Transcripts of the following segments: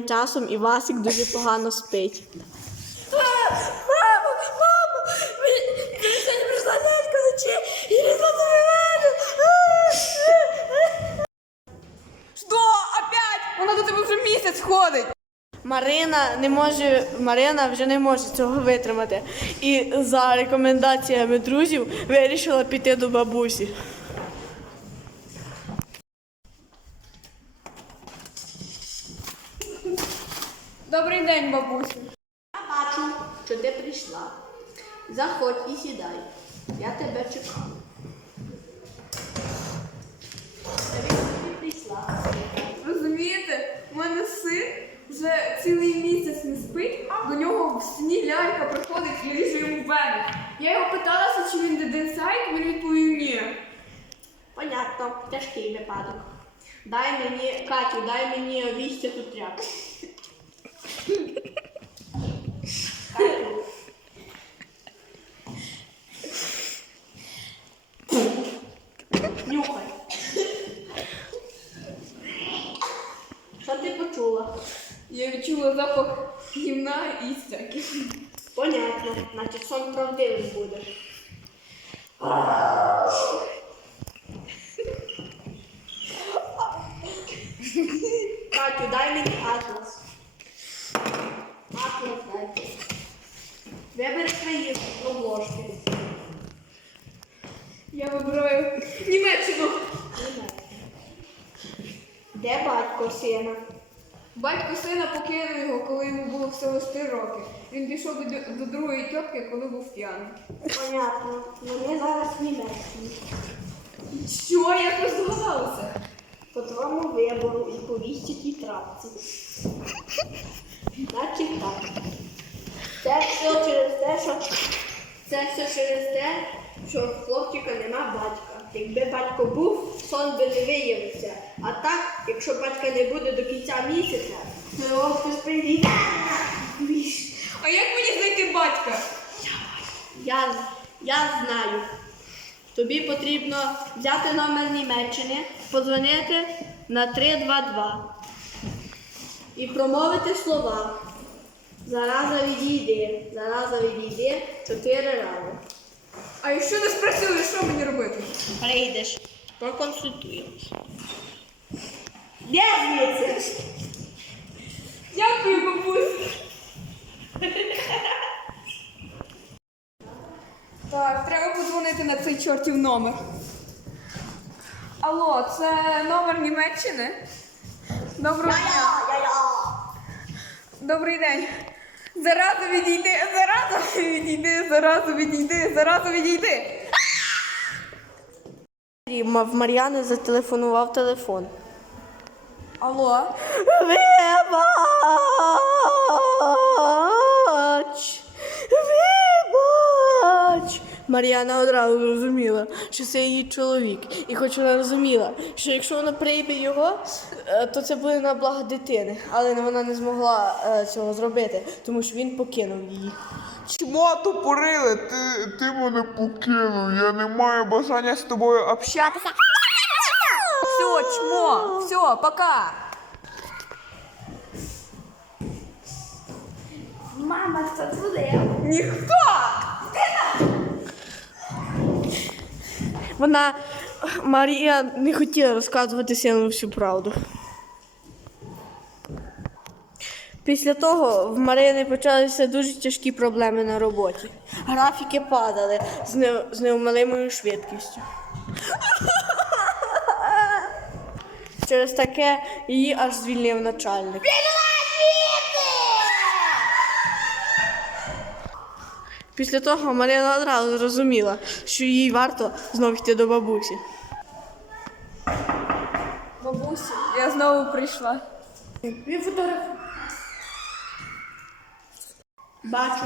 часом Івасик дуже погано спить. Мамо, мамо, мені сьогодні прийшла нянька вночі і різати мене. Що? Опять? Вона до тебе вже місяць ходить. Марина не може, Марина вже не може цього витримати. І за рекомендаціями друзів вирішила піти до бабусі. Добрий день, бабусю. Я бачу, що ти прийшла. Заходь і сідай. Я тебе чекаю. Ти прийшла? Розумієте, у мене син вже цілий місяць не спить, до нього в сні лялька приходить і ріже йому вени. Я його питалася, чи він деденсайт, він відповів ні. Понятно, тяжкий випадок. Дай мені, Катю, дай мені вісті тут тряпку. Нюхай. Що ти почула? Я відчула запах гімна і стяки. Понятно, значить сон правдивий буде. Катю, дай мені. Атлас дай. Свої обложки. Я вибираю Німеччину. Де батько сина? Батько сина покинув його, коли йому було всього 3 роки. Він пішов до, до другої тітки, коли був п'яний. Понятно. Вони зараз в Німеччині. Що? Як ви здогадалися? По твоєму вибору і по вістій трапці. Значить так. Це все через те, що це все через те, що в хлопчика нема батька. Якби батько був, сон би не виявився. А так, якщо батька не буде до кінця місяця, то його хтось прийде. А як мені знайти батька? Я, я знаю. Тобі потрібно взяти номер Німеччини, подзвонити на 322 і промовити слова. Зараза відійди, зараза відійди чотири рази. А якщо не спрацює, що мені робити? Прийдеш, проконсультуємось. Де звідси? Дякую, бабусь. Так, треба подзвонити на цей чортів номер. Алло, це номер Німеччини? Доброго дня. Добрий день. Зараза відійди, заразу відійди, заразу відійди, заразу відійди. В Мар'яни зателефонував телефон. Алло. Вибач! Мар'яна одразу зрозуміла, що це її чоловік. І хоч вона розуміла, що якщо вона прийме його, е, то це буде на благо дитини. Але вона не змогла е, цього зробити, тому що він покинув її. Чмо тупорили, ти, ти мене покинув, я не маю бажання з тобою общатися. Все, чмо, все, пока. Мама, хто туди? Ніхто! Вона Марія не хотіла розказувати сину всю правду. Після того в Марини почалися дуже тяжкі проблеми на роботі. Графіки падали з, не, з неумолимою швидкістю. Через таке її аж звільнив начальник. Після того Марина одразу зрозуміла, що їй варто знов йти до бабусі. Бабусі, я знову прийшла. Він фотограф. Бачу.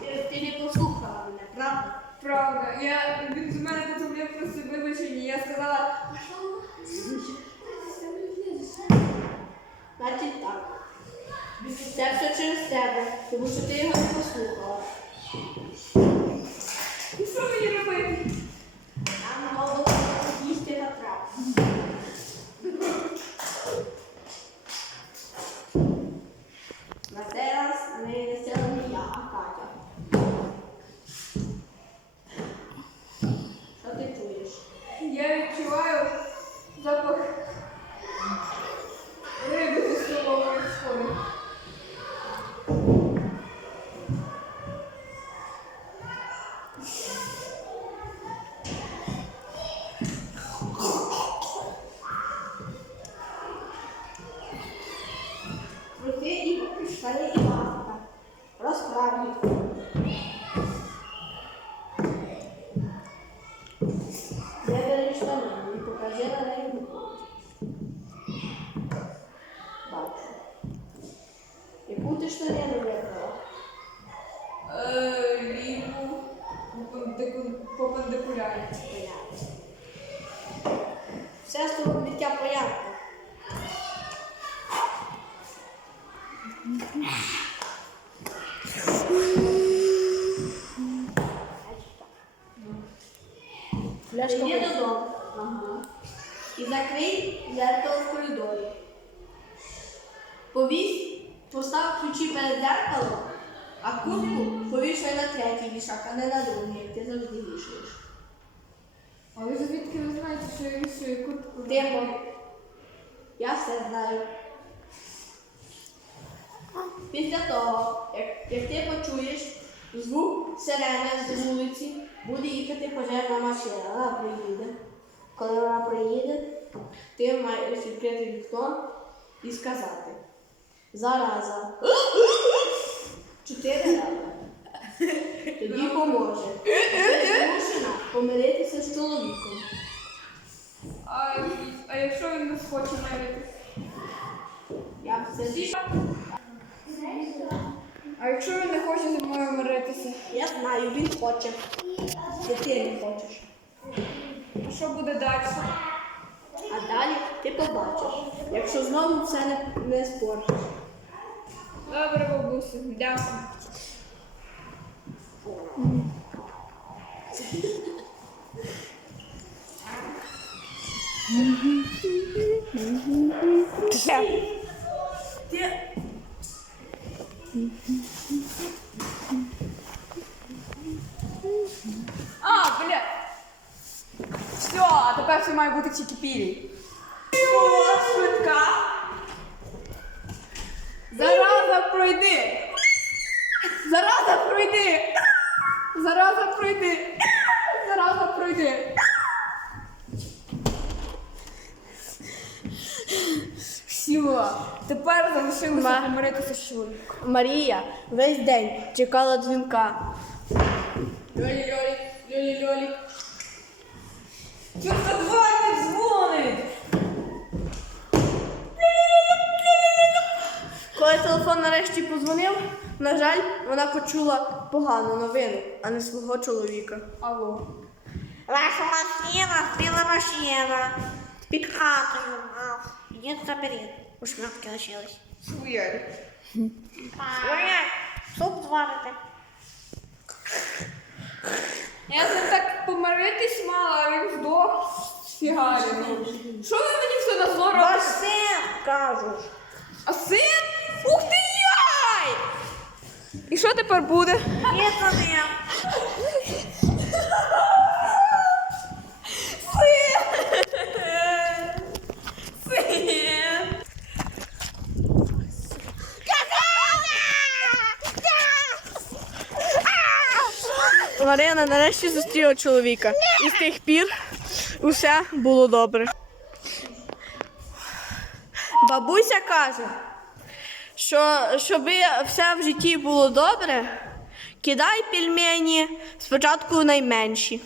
Ти, ти не послухала мене, правда? Правда, я він з мене потребував просив вибачення. Я сказала, Значить так. Це все через тебе, тому послухала. що мені робити? Зеркало? Е, ліву перпендикулярно. Все з того биття понятно. Фляжка Іди додому. Ага. І закрий зеркало в коридорі. Повісь, постав ключі перед зеркалом, а куртку повішай на третій вішак, а не на другий, як ти завжди вішаєш. А ви звідки ви знаєте, що я вішаю куртку? Тихо. Я все знаю. Після того, як, як ти почуєш звук сирени з вулиці, буде їхати пожежна машина, вона приїде. Коли вона приїде, ти маєш відкрити вікно і сказати. Зараза. Чотири рази. Тоді поможе. Змушена помиритися з чоловіком. А, а якщо він не схоче навіть? Я все А якщо він не хоче зі мною миритися? Я знаю, він хоче. І ти не хочеш. А що буде далі? А далі ти побачиш, якщо знову все не, не спортиш. Добре, бабусю, дякую. Ти А, бля. Все, а тепер все має бути чікіпілі. О, швидка. Зараза пройди. Зараза пройди. Зараза пройди. Зараза пройди. Все, тепер залишилося Ма. помиритися з чоловіком. Марія весь день чекала дзвінка. Льолі, льолі, льолі, льолі. Нарешті подзвонив, на жаль, вона почула погану новину, а не свого чоловіка. Алло. Ваша машина, збила машина. Під хатою. А, Ідіть заберіть. У шмотки лишились. Суєрі. Ой, суп зварите. Я ним так помиритись мала, а він фігарі. Ну, Що ви мені все на зло Ваш син, кажу. А син? І що тепер буде? Ним. Син! Марина нарешті зустріла чоловіка. І з тих пір усе було добре. Бабуся каже, що щоб все в житті було добре, кидай пельмені спочатку найменші.